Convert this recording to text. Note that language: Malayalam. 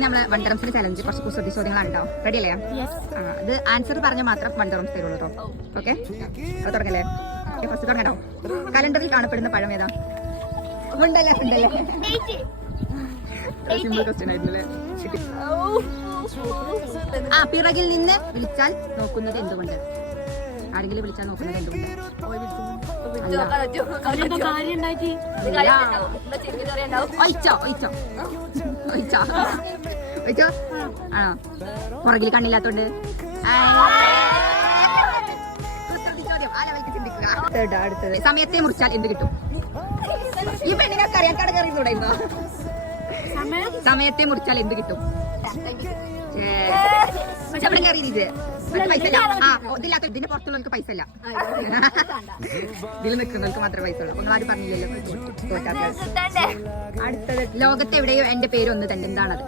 ഫസ്റ്റ് നമ്മളെ വണ്ടറംസിന്റെ ചലഞ്ച് കുറച്ച് കുസൃതി ചോദ്യങ്ങളാണ് കേട്ടോ. റെഡി അല്ലേ? ഇത് ആൻസർ പറഞ്ഞ മാത്രം വണ്ടറംസ് തരുള്ളൂ കേട്ടോ. ഓക്കെ, അത് തുടങ്ങല്ലേ? ഫസ്റ്റ് തുടങ്ങട്ടോ. കലണ്ടറിൽ കാണപ്പെടുന്ന പഴം ഏതാ? ഉണ്ടല്ലേ ഉണ്ടല്ലേ. സിമ്പിൾ ക്വസ്റ്റ്യൻ ആയിരുന്നല്ലേ. പിറകിൽ നിന്ന് വിളിച്ചാൽ നോക്കുന്നത് എന്തുകൊണ്ട്? ആരെങ്കിലും വിളിച്ചാൽ നോക്കുന്നത് എന്തുകൊണ്ട്? ആണോ? പുറകിൽ കണ്ണില്ലാത്തോണ്ട്. അടുത്തത് സമയത്തെ മുറിച്ചാൽ എന്ത് കിട്ടും? ഈ പെണ്ണിനൊക്കെ അറിയാൻ കട കയറിയിരുന്നോ? സമയത്തെ മുറിച്ചാൽ എന്ത് കിട്ടും? പൈസ ഇതില്ലാത്ത ഇതിന്റെ പുറത്തുള്ളവർക്ക് പൈസ ഇല്ല. ഇതിൽ നിൽക്കുന്നവർക്ക് മാത്രമേ പൈസ ഉള്ളൂ. ഒന്നും ആരും പറഞ്ഞില്ലല്ലോ. അടുത്തത് ലോകത്തെവിടെയോ എന്റെ പേര് ഒന്ന് തന്നെ. എന്താണത്?